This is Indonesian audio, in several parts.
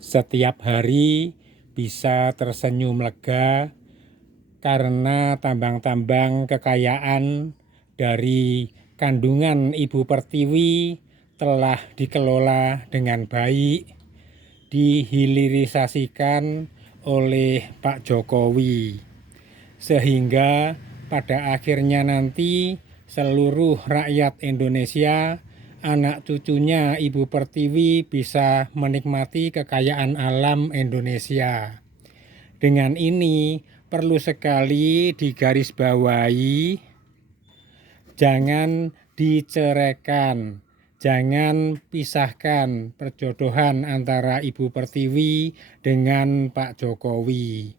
Setiap hari bisa tersenyum lega karena tambang-tambang kekayaan dari kandungan Ibu Pertiwi telah dikelola dengan baik, dihilirisasikan oleh Pak Jokowi, sehingga pada akhirnya nanti seluruh rakyat Indonesia, anak cucunya Ibu Pertiwi bisa menikmati kekayaan alam Indonesia. Dengan ini perlu sekali digarisbawahi, jangan diceraikan, jangan pisahkan perjodohan antara Ibu Pertiwi dengan Pak Jokowi.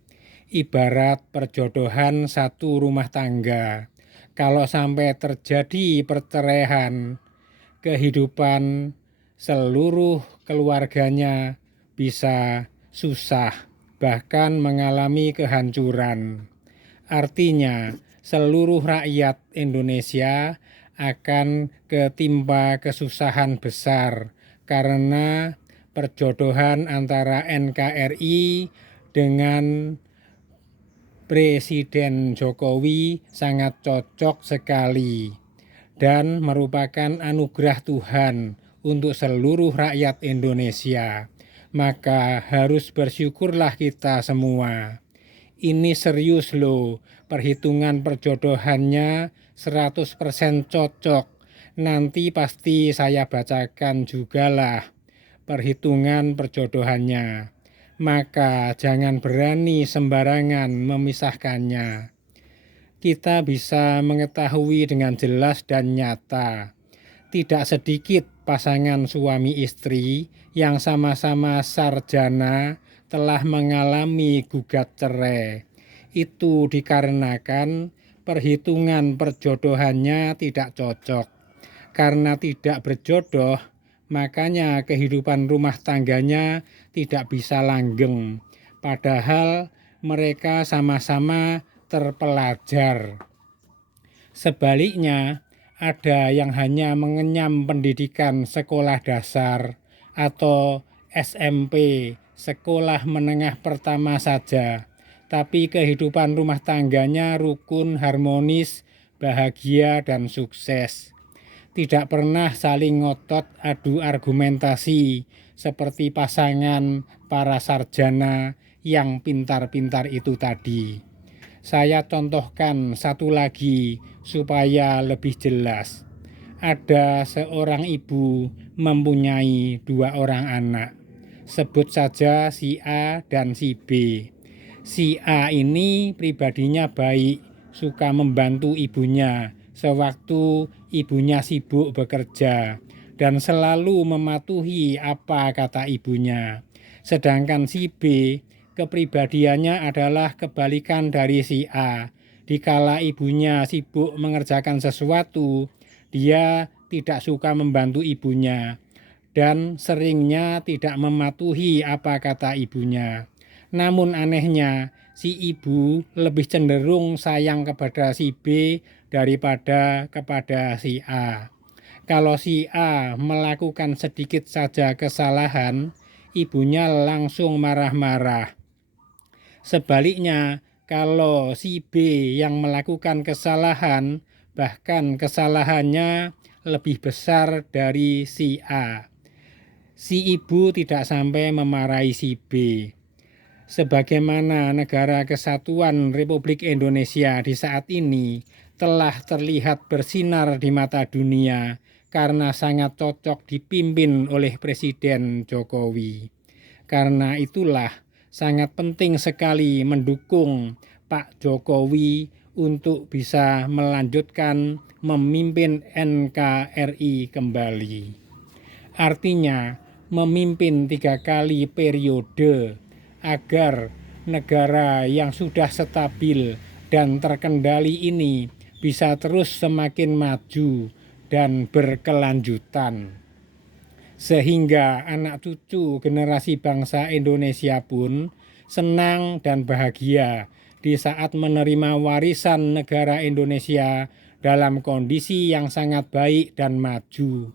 Ibarat perjodohan satu rumah tangga. Kalau sampai terjadi perceraian, kehidupan seluruh keluarganya bisa susah, bahkan mengalami kehancuran. Artinya, seluruh rakyat Indonesia akan ketimpa kesusahan besar karena perjodohan antara NKRI dengan Presiden Jokowi sangat cocok sekali dan merupakan anugerah Tuhan untuk seluruh rakyat Indonesia. Maka harus bersyukurlah kita semua. Ini serius loh, perhitungan perjodohannya 100% cocok. Nanti pasti saya bacakan jugalah perhitungan perjodohannya. Maka jangan berani sembarangan memisahkannya. Kita bisa mengetahui dengan jelas dan nyata. Tidak sedikit pasangan suami istri yang sama-sama sarjana telah mengalami gugat cerai. Itu dikarenakan perhitungan perjodohannya tidak cocok. Karena tidak berjodoh, makanya kehidupan rumah tangganya tidak bisa langgeng. Padahal mereka sama-sama terpelajar. Sebaliknya, ada yang hanya mengenyam pendidikan sekolah dasar atau SMP, sekolah menengah pertama saja, tapi kehidupan rumah tangganya rukun, harmonis, bahagia, dan sukses. Tidak pernah saling ngotot adu argumentasi seperti pasangan para sarjana yang pintar-pintar itu tadi. Saya contohkan satu lagi supaya lebih jelas. Ada seorang ibu mempunyai 2 orang anak. Sebut saja si A dan si B. Si A ini pribadinya baik, suka membantu ibunya sewaktu ibunya sibuk bekerja dan selalu mematuhi apa kata ibunya. Sedangkan si B, kepribadiannya adalah kebalikan dari si A. Dikala ibunya sibuk mengerjakan sesuatu, dia tidak suka membantu ibunya dan seringnya tidak mematuhi apa kata ibunya. Namun anehnya, si ibu lebih cenderung sayang kepada si B daripada kepada si A. Kalau si A melakukan sedikit saja kesalahan, ibunya langsung marah-marah. Sebaliknya, kalau si B yang melakukan kesalahan, bahkan kesalahannya lebih besar dari si A, si ibu tidak sampai memarahi si B. Sebagaimana negara kesatuan Republik Indonesia di saat ini telah terlihat bersinar di mata dunia karena sangat cocok dipimpin oleh Presiden Jokowi. Karena itulah sangat penting sekali mendukung Pak Jokowi untuk bisa melanjutkan memimpin NKRI kembali. Artinya memimpin 3 kali periode agar negara yang sudah stabil dan terkendali ini bisa terus semakin maju dan berkelanjutan. Sehingga anak cucu generasi bangsa Indonesia pun senang dan bahagia di saat menerima warisan negara Indonesia dalam kondisi yang sangat baik dan maju.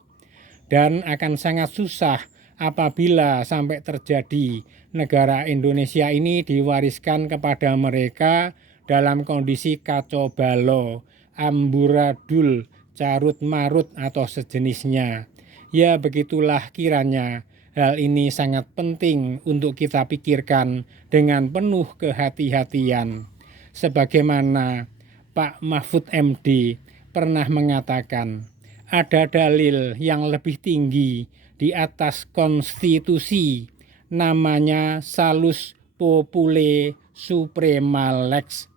Dan akan sangat susah apabila sampai terjadi negara Indonesia ini diwariskan kepada mereka dalam kondisi kacau balau, amburadul, carut marut atau sejenisnya. Ya begitulah kiranya hal ini sangat penting untuk kita pikirkan dengan penuh kehati-hatian. Sebagaimana Pak Mahfud MD pernah mengatakan, ada dalil yang lebih tinggi di atas konstitusi, namanya salus populi suprema lex.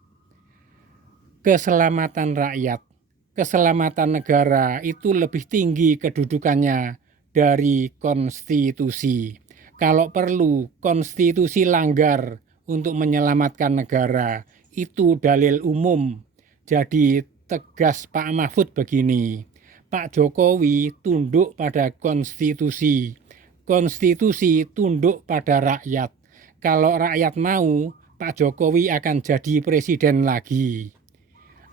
Keselamatan rakyat, keselamatan negara itu lebih tinggi kedudukannya dari konstitusi. Kalau perlu konstitusi langgar untuk menyelamatkan negara, itu dalil umum. Jadi tegas Pak Mahfud begini, Pak Jokowi tunduk pada konstitusi, konstitusi tunduk pada rakyat. Kalau rakyat mau, Pak Jokowi akan jadi presiden lagi.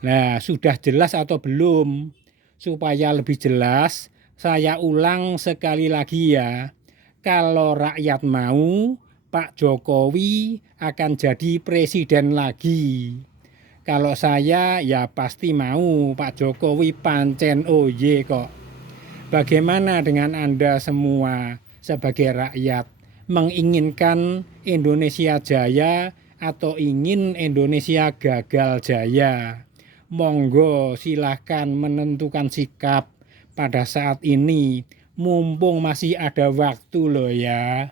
Nah, sudah jelas atau belum? Supaya lebih jelas, saya ulang sekali lagi ya. Kalau rakyat mau, Pak Jokowi akan jadi presiden lagi. Kalau saya ya pasti mau Pak Jokowi pancen oye kok. Bagaimana dengan Anda semua sebagai rakyat? Menginginkan Indonesia jaya atau ingin Indonesia gagal jaya? Monggo silahkan menentukan sikap pada saat ini, mumpung masih ada waktu loh ya.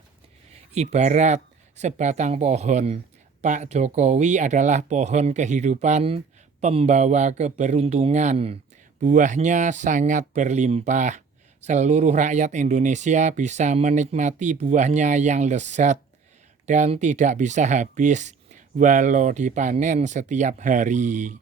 Ibarat sebatang pohon, Pak Jokowi adalah pohon kehidupan, pembawa keberuntungan. Buahnya sangat berlimpah. Seluruh rakyat Indonesia bisa menikmati buahnya yang lezat dan tidak bisa habis walau dipanen setiap hari.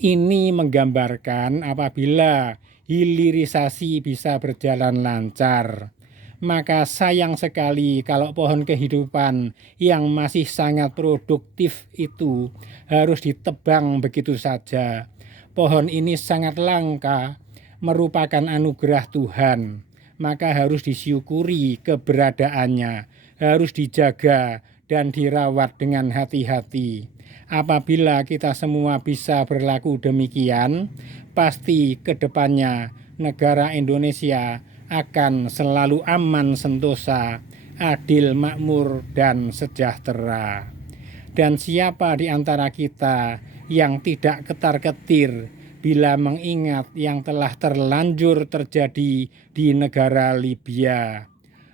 Ini menggambarkan apabila hilirisasi bisa berjalan lancar. Maka sayang sekali kalau pohon kehidupan yang masih sangat produktif itu harus ditebang begitu saja. Pohon ini sangat langka, merupakan anugerah Tuhan. Maka harus disyukuri keberadaannya, harus dijaga dan dirawat dengan hati-hati. Apabila kita semua bisa berlaku demikian, pasti ke depannya negara Indonesia akan selalu aman sentosa, adil makmur dan sejahtera. Dan siapa di antara kita yang tidak ketar-ketir bila mengingat yang telah terlanjur terjadi di negara Libya?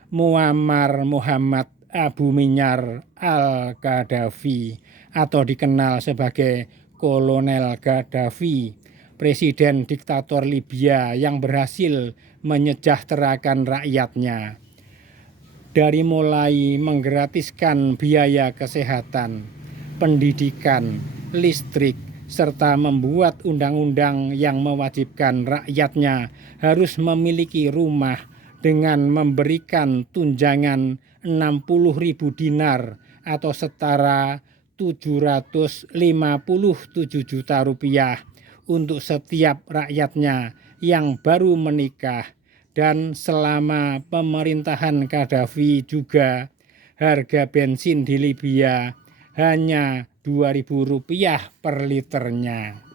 Muammar Muhammad Abu Minyar al-Gaddafi atau dikenal sebagai Kolonel Gaddafi, presiden diktator Libya yang berhasil menyejahterakan rakyatnya. Dari mulai menggratiskan biaya kesehatan, pendidikan, listrik, serta membuat undang-undang yang mewajibkan rakyatnya harus memiliki rumah dengan memberikan tunjangan 60.000 dinar atau setara 757 juta rupiah untuk setiap rakyatnya yang baru menikah. Dan selama pemerintahan Gaddafi juga harga bensin di Libya hanya 2.000 rupiah per liternya.